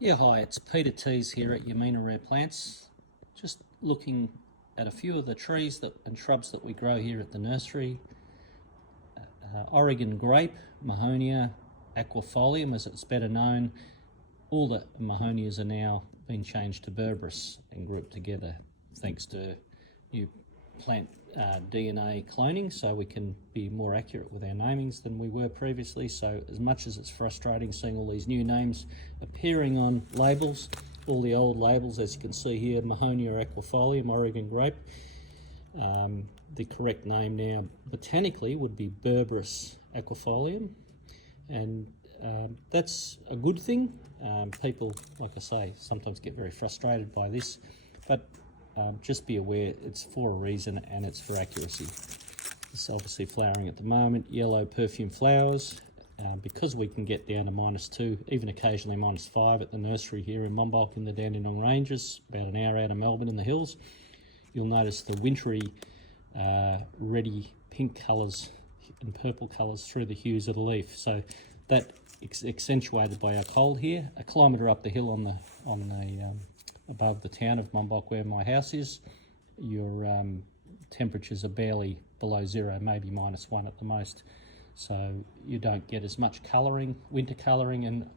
Yeah, hi, it's Teese here at Yamina Rare Plants. Just looking at a few of the trees and shrubs that we grow here at the nursery. Oregon grape, Mahonia aquifolium as it's better known. All the Mahonias are now being changed to berberis and grouped together thanks to new plant DNA cloning, so we can be more accurate with our namings than we were previously. So as much as it's frustrating seeing all these new names appearing on labels, all the old labels, as you can see here, Mahonia aquifolium, Oregon grape, the correct name now botanically would be berberis aquifolium, and that's a good thing. People, like I say, sometimes get very frustrated by this, but just be aware it's for a reason and it's for accuracy. It's obviously flowering at the moment, yellow perfume flowers. Because we can get down to -2, even occasionally -5 at the nursery here in Monbulk in the Dandenong Ranges, about an hour out of Melbourne in the hills, you'll notice the wintry reddy pink colours and purple colours through the hues of the leaf. So that accentuated by our cold here. A kilometre up the hill on the above the town of Monbulk where my house is, your temperatures are barely below 0, maybe -1 at the most. So you don't get as much colouring, winter colouring, and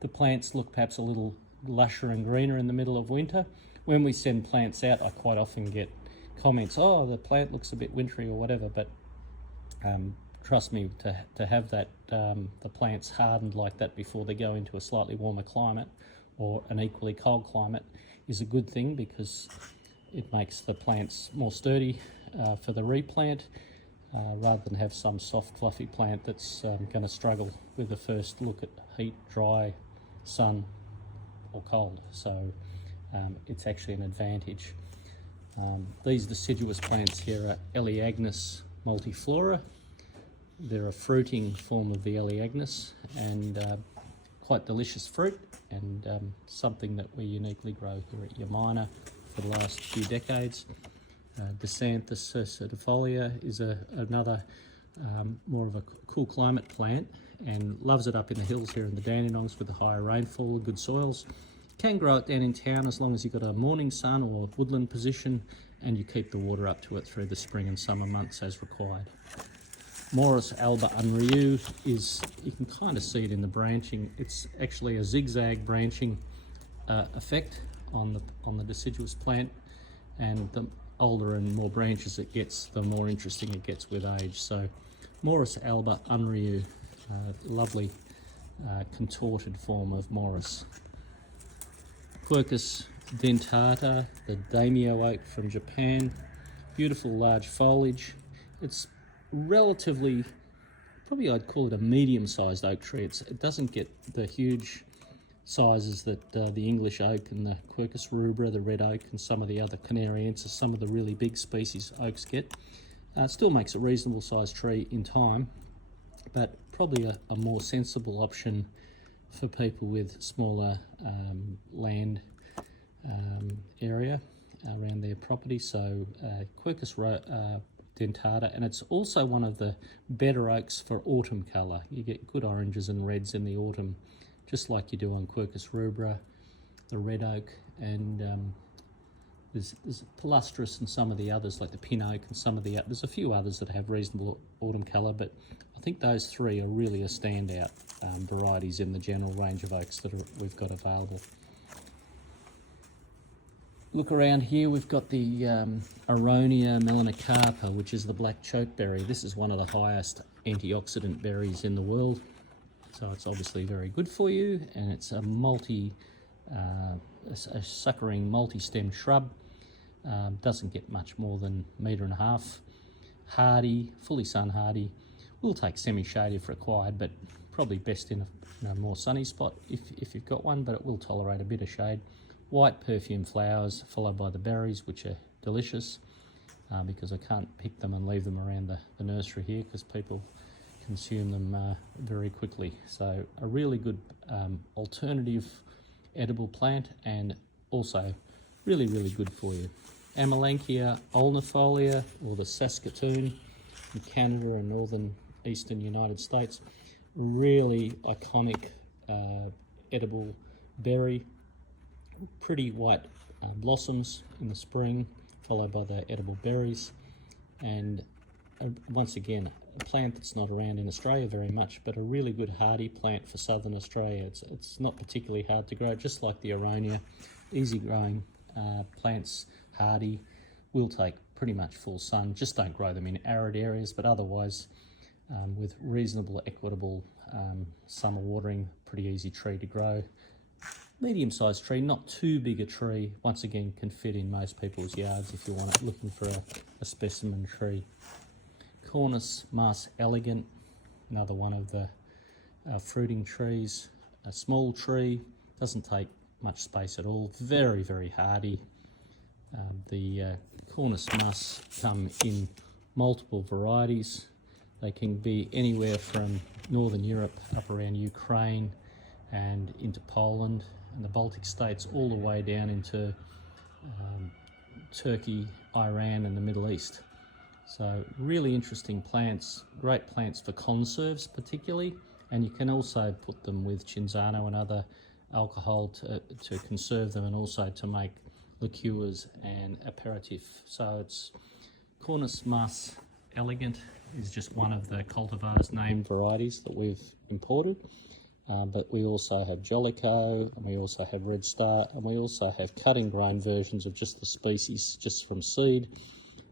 the plants look perhaps a little lusher and greener in the middle of winter. When we send plants out, I quite often get comments, oh, the plant looks a bit wintry or whatever, but trust me, to have that the plants hardened like that before they go into a slightly warmer climate or an equally cold climate is a good thing, because it makes the plants more sturdy for the replant, rather than have some soft fluffy plant that's going to struggle with the first look at heat, dry, sun or cold. So it's actually an advantage. These deciduous plants here are Elaeagnus multiflora. They're a fruiting form of the Elaeagnus, and quite delicious fruit, and something that we uniquely grow here at Yamina for the last few decades. Disanthus cercidifolia is another more of a cool climate plant, and loves it up in the hills here in the Dandenongs with the higher rainfall and good soils. Can grow it down in town as long as you've got a morning sun or woodland position and you keep the water up to it through the spring and summer months as required. Morus alba unriu is, you can kind of see it in the branching, it's actually a zigzag branching effect on the deciduous plant, and the older and more branches it gets, the more interesting it gets with age. So Morus alba unriu, lovely contorted form of Morus. Quercus dentata, the daimyo oak from Japan, beautiful large foliage. It's relatively, probably I'd call it a medium-sized oak tree. It doesn't get the huge sizes that the English oak and the Quercus rubra, the red oak, and some of the other Canariensis, some of the really big species oaks get. Still makes a reasonable sized tree in time, but probably a more sensible option for people with smaller land area around their property. So Quercus dentata, and it's also one of the better oaks for autumn colour. You get good oranges and reds in the autumn, just like you do on Quercus rubra, the red oak, and there's palustris and some of the others like the pin oak and some of the there's a few others that have reasonable autumn colour, but I think those three are really a standout varieties in the general range of oaks that we've got available. Look around here, we've got the Aronia melanocarpa, which is the black chokeberry. This is one of the highest antioxidant berries in the world, so it's obviously very good for you, and it's a suckering multi-stem shrub. Doesn't get much more than 1.5 meters. Hardy, fully sun hardy. Will take semi-shade if required, but probably best in a more sunny spot if you've got one, but it will tolerate a bit of shade. White perfume flowers followed by the berries, which are delicious, because I can't pick them and leave them around the nursery here because people consume them very quickly. So a really good alternative edible plant, and also really good for you. Amelanchier ulnifolia, or the Saskatoon in Canada and northern eastern United States. Really iconic edible berry, pretty white blossoms in the spring, followed by the edible berries. And once again, a plant that's not around in Australia very much, but a really good hardy plant for southern Australia. It's not particularly hard to grow, just like the aronia. Easy growing plants, hardy, will take pretty much full sun. Just don't grow them in arid areas, but otherwise with reasonable, equitable summer watering, pretty easy tree to grow. Medium-sized tree, not too big a tree. Once again, can fit in most people's yards if you want it, looking for a specimen tree. Cornus Mas elegant, another one of the fruiting trees. A small tree, doesn't take much space at all, very, very hardy. The Cornus Mas come in multiple varieties. They can be anywhere from Northern Europe up around Ukraine and into Poland and the Baltic states, all the way down into Turkey, Iran and the Middle East. So really interesting plants, great plants for conserves particularly, and you can also put them with Cinzano and other alcohol to conserve them, and also to make liqueurs and aperitif. So it's Cornus Mas elegant is just one of the cultivars named varieties that we've imported. But we also have Jolico, and we also have Red Star, and we also have cutting grown versions of just the species, just from seed,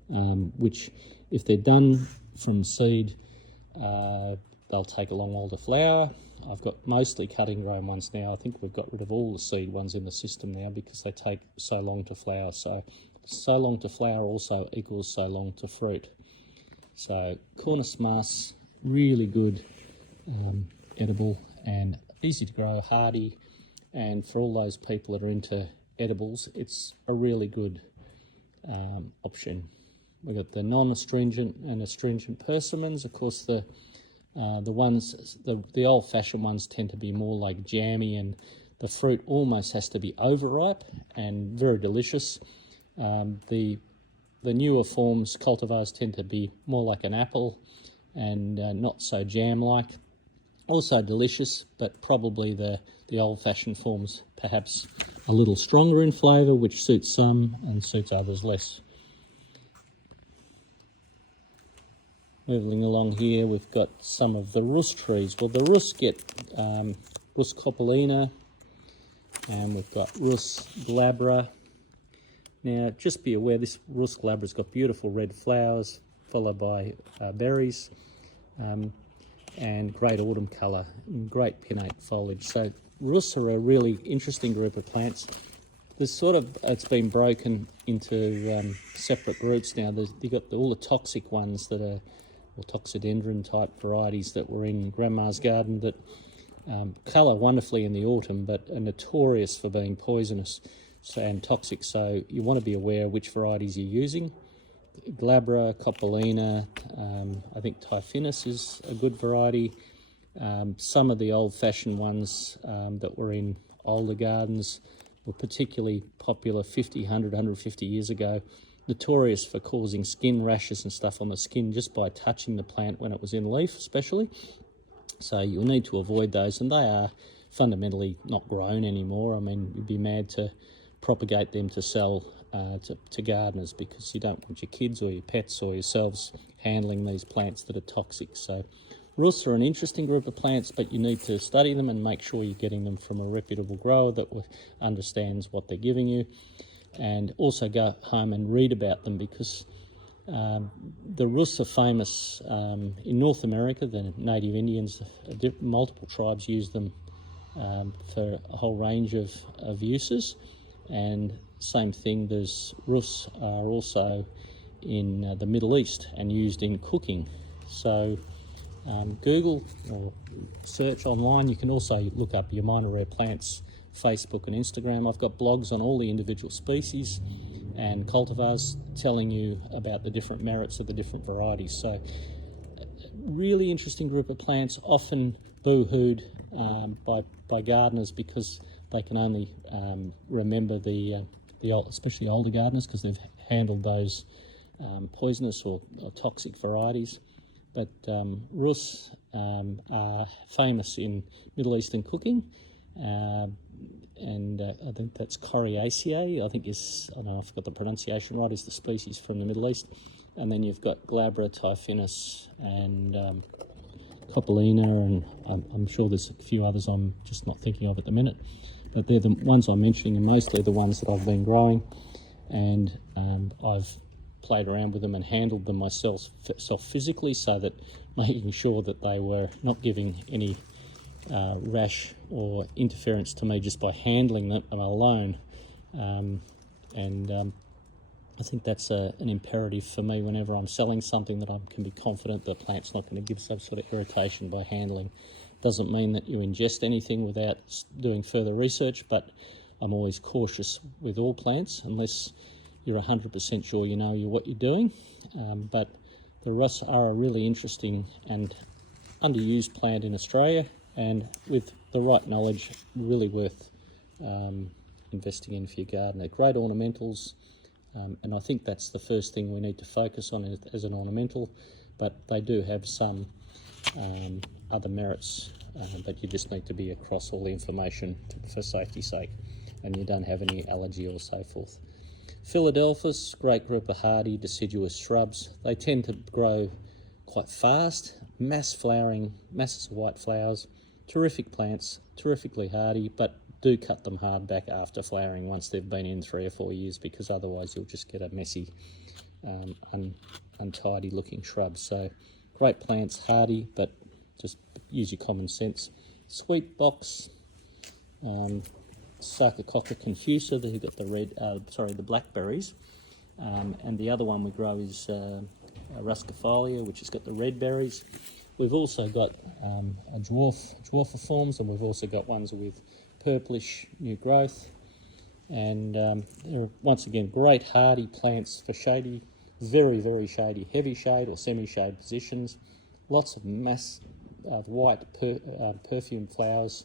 which if they're done from seed, they'll take a long while to flower. I've got mostly cutting grown ones now. I think we've got rid of all the seed ones in the system now because they take so long to flower. So long to flower also equals so long to fruit. So Cornus Mas, really good, edible and easy to grow, hardy, and for all those people that are into edibles, it's a really good option. We've got the non-astringent and astringent persimmons. Of course, the old-fashioned ones tend to be more like jammy, and the fruit almost has to be overripe and very delicious. The newer forms, cultivars, tend to be more like an apple and not so jam-like. Also delicious, but probably the old-fashioned forms perhaps a little stronger in flavour, which suits some and suits others less. Moving along here, we've got some of the Rus trees. Well, the Rus get Rus copulina, and we've got Rus glabra. Now, just be aware, this Rus glabra's got beautiful red flowers, followed by berries, and great autumn colour, and great pinnate foliage. So Rus are a really interesting group of plants. It's been broken into separate groups now. You've got all the toxic ones that are, or toxidendron type varieties that were in Grandma's garden that colour wonderfully in the autumn, but are notorious for being poisonous and toxic. So you want to be aware of which varieties you're using. Glabra, copulina, I think Typhinus is a good variety. Some of the old-fashioned ones that were in older gardens were particularly popular 50, 100, 150 years ago, notorious for causing skin rashes and stuff on the skin just by touching the plant when it was in leaf especially. So you'll need to avoid those, and they are fundamentally not grown anymore. I mean, you'd be mad to propagate them to sell to gardeners, because you don't want your kids or your pets or yourselves handling these plants that are toxic. So Rus are an interesting group of plants, but you need to study them and make sure you're getting them from a reputable grower that understands what they're giving you, and also go home and read about them, because the Rus are famous in North America. The native Indians, multiple tribes use them for a whole range of uses. And same thing, there's Rus are also in the Middle East and used in cooking. So Google or search online. You can also look up Yamina Rare Plants Facebook and Instagram. I've got blogs on all the individual species and cultivars telling you about the different merits of the different varieties. So really interesting group of plants, often boo-hooed by gardeners because they can only remember the old, especially older gardeners, because they've handled those poisonous or toxic varieties. But Rus are famous in Middle Eastern cooking, and I think that's Coriaceae, I think is, I don't know if I've got the pronunciation right, is the species from the Middle East. And then you've got Glabra, Typhinus, and Coppolina, and I'm sure there's a few others I'm just not thinking of at the minute. But they're the ones I'm mentioning, and mostly the ones that I've been growing. And I've played around with them and handled them myself physically, so that making sure that they were not giving any rash or interference to me just by handling them alone. I think that's an imperative for me whenever I'm selling something, that I can be confident the plant's not going to give some sort of irritation by handling. Doesn't mean that you ingest anything without doing further research, but I'm always cautious with all plants unless you're 100% sure you know what you're doing. But the Russ are a really interesting and underused plant in Australia, and with the right knowledge, really worth investing in for your garden. They're great ornamentals, and I think that's the first thing we need to focus on as an ornamental, but they do have some other merits, but you just need to be across all the information for safety's sake, and you don't have any allergy or so forth. Philadelphus, great group of hardy deciduous shrubs. They tend to grow quite fast, mass flowering, masses of white flowers, terrific plants, terrifically hardy, but do cut them hard back after flowering once they've been in 3 or 4 years, because otherwise you'll just get a messy, untidy looking shrub. So great plants, hardy, but just use your common sense. Sweet box, Sarcococca confusa, they've got the the blackberries, and the other one we grow is ruscifolia, which has got the red berries. We've also got dwarfer forms, and we've also got ones with purplish new growth, and they're once again great hardy plants for shady, very, very shady, heavy shade or semi-shade positions. Lots of mass white perfumed flowers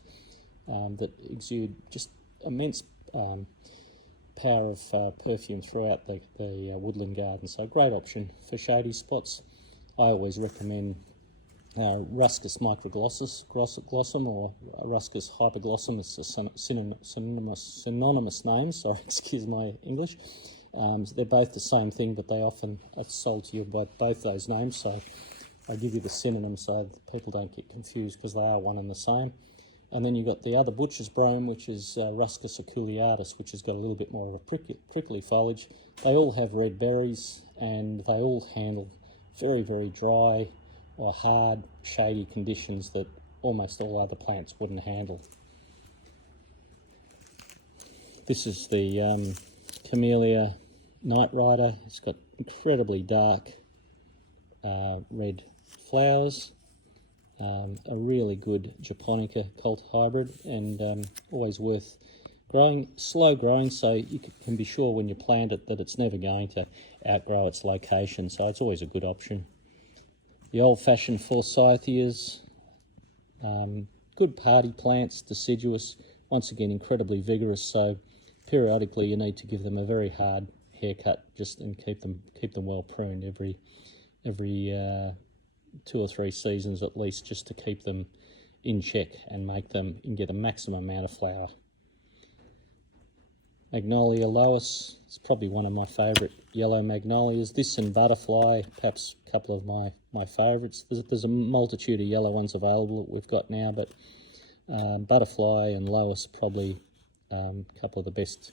that exude just immense power of perfume throughout the woodland garden. So a great option for shady spots. I always recommend Ruscus microglossum or Ruscus hyperglossum. It's a synonymous name, sorry, excuse my English. They're both the same thing, but they often are sold to you by both those names, so I'll give you the synonym so that people don't get confused, because they are one and the same. And then you've got the other butcher's brome, which is Ruscus aculeatus, which has got a little bit more of a prickly foliage. They all have red berries, and they all handle very, very dry or hard, shady conditions that almost all other plants wouldn't handle. This is the Camellia Night Rider. It's got incredibly dark red flowers. A really good Japonica cult hybrid, and always worth growing, slow growing, so you can be sure when you plant it that it's never going to outgrow its location, so it's always a good option. The old-fashioned Forsythias, good party plants, deciduous, once again incredibly vigorous, so periodically you need to give them a very hard haircut just and keep them well pruned every 2 or 3 seasons at least, just to keep them in check and make them and get a maximum amount of flower. Magnolia Lois is probably one of my favourite yellow magnolias. This and Butterfly, perhaps a couple of my favourites. There's a multitude of yellow ones available that we've got now, but Butterfly and Lois probably a couple of the best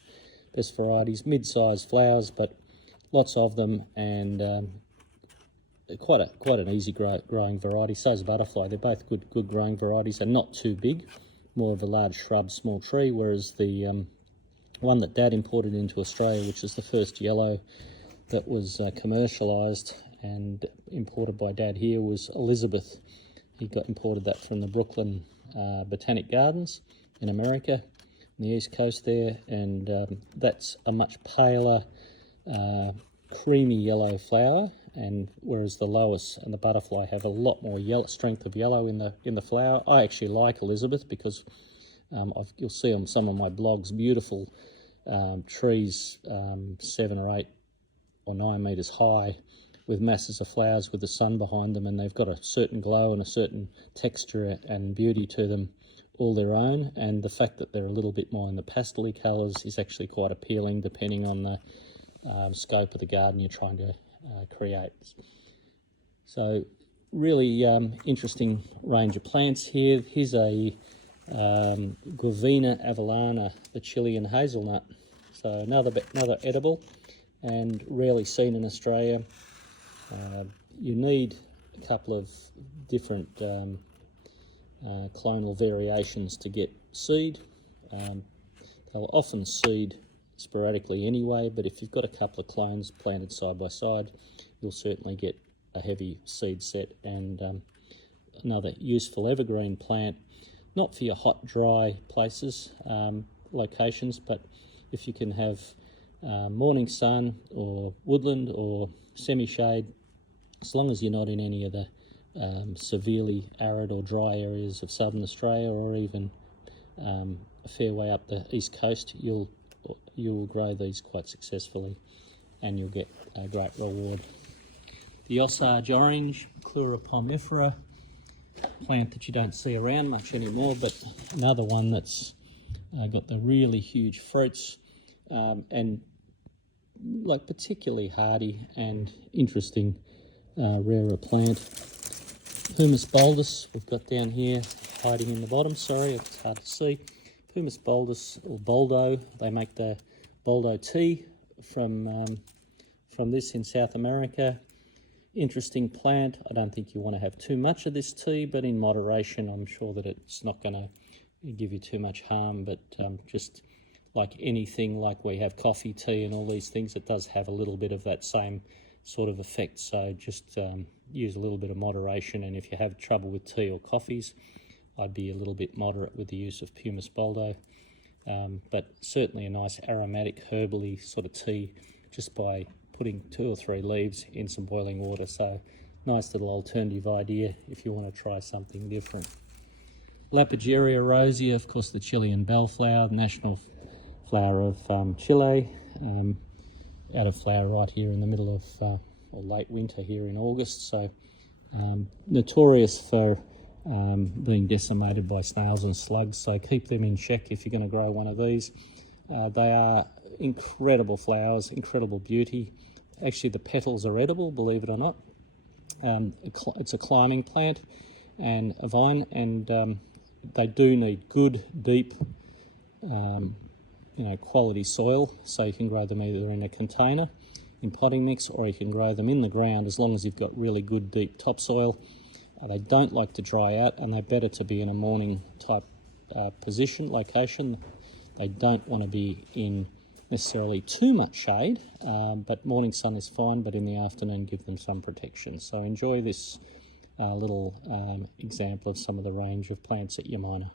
varieties. Mid-sized flowers, but lots of them, and quite an easy growing variety. So is Butterfly. They're both good growing varieties, and not too big, more of a large shrub, small tree, whereas the one that Dad imported into Australia, which is the first yellow that was commercialised and imported by Dad here, was Elizabeth. He imported that from the Brooklyn Botanic Gardens in America, on the east coast there, and that's a much paler, creamy yellow flower, and whereas the Lois and the Butterfly have a lot more strength of yellow in the flower. I actually like Elizabeth because you'll see on some of my blogs beautiful trees 7 or 8 or 9 metres high with masses of flowers with the sun behind them, and they've got a certain glow and a certain texture and beauty to them all their own, and the fact that they're a little bit more in the pastel colours is actually quite appealing depending on the scope of the garden you're trying to create. So really interesting range of plants here. Here's a Guavina avellana, the Chilean hazelnut. So another edible and rarely seen in Australia. You need a couple of different clonal variations to get seed. They'll often seed sporadically anyway, but if you've got a couple of clones planted side by side, you'll certainly get a heavy seed set. And another useful evergreen plant, not for your hot, dry places, locations, but if you can have morning sun or woodland or semi-shade, as long as you're not in any of the severely arid or dry areas of southern Australia, or even a fair way up the east coast, you will grow these quite successfully and you'll get a great reward. The Osage orange, Pleuropomifera, plant that you don't see around much anymore, but another one that's got the really huge fruits, and like particularly hardy and interesting rarer plant. Pumice baldus we've got down here hiding in the bottom, sorry, it's hard to see. Pumice baldus, or Boldo, they make the Boldo tea from this in South America. Interesting plant. I don't think you want to have too much of this tea, but in moderation. I'm sure that it's not going to give you too much harm, but just like anything, like we have coffee, tea and all these things, it does have a little bit of that same sort of effect. So just use a little bit of moderation, and if you have trouble with tea or coffees, I'd be a little bit moderate with the use of Pumice Boldo. But certainly a nice aromatic herbally sort of tea just by putting 2 or 3 leaves in some boiling water. So nice little alternative idea if you want to try something different. Lapigeria rosea, of course, the Chilean bellflower, the national flower of Chile, out of flower right here in the middle of or late winter here in August. So notorious for being decimated by snails and slugs, so keep them in check if you're going to grow one of these. They are incredible flowers, incredible beauty. Actually, the petals are edible, believe it or not. It's a climbing plant and a vine, and they do need good, deep, quality soil. So you can grow them either in a container, in potting mix, or you can grow them in the ground as long as you've got really good, deep topsoil. They don't like to dry out, and they're better to be in a morning type location. They don't want to be in necessarily too much shade, but morning sun is fine, but in the afternoon give them some protection. So enjoy this little example of some of the range of plants at Yamina.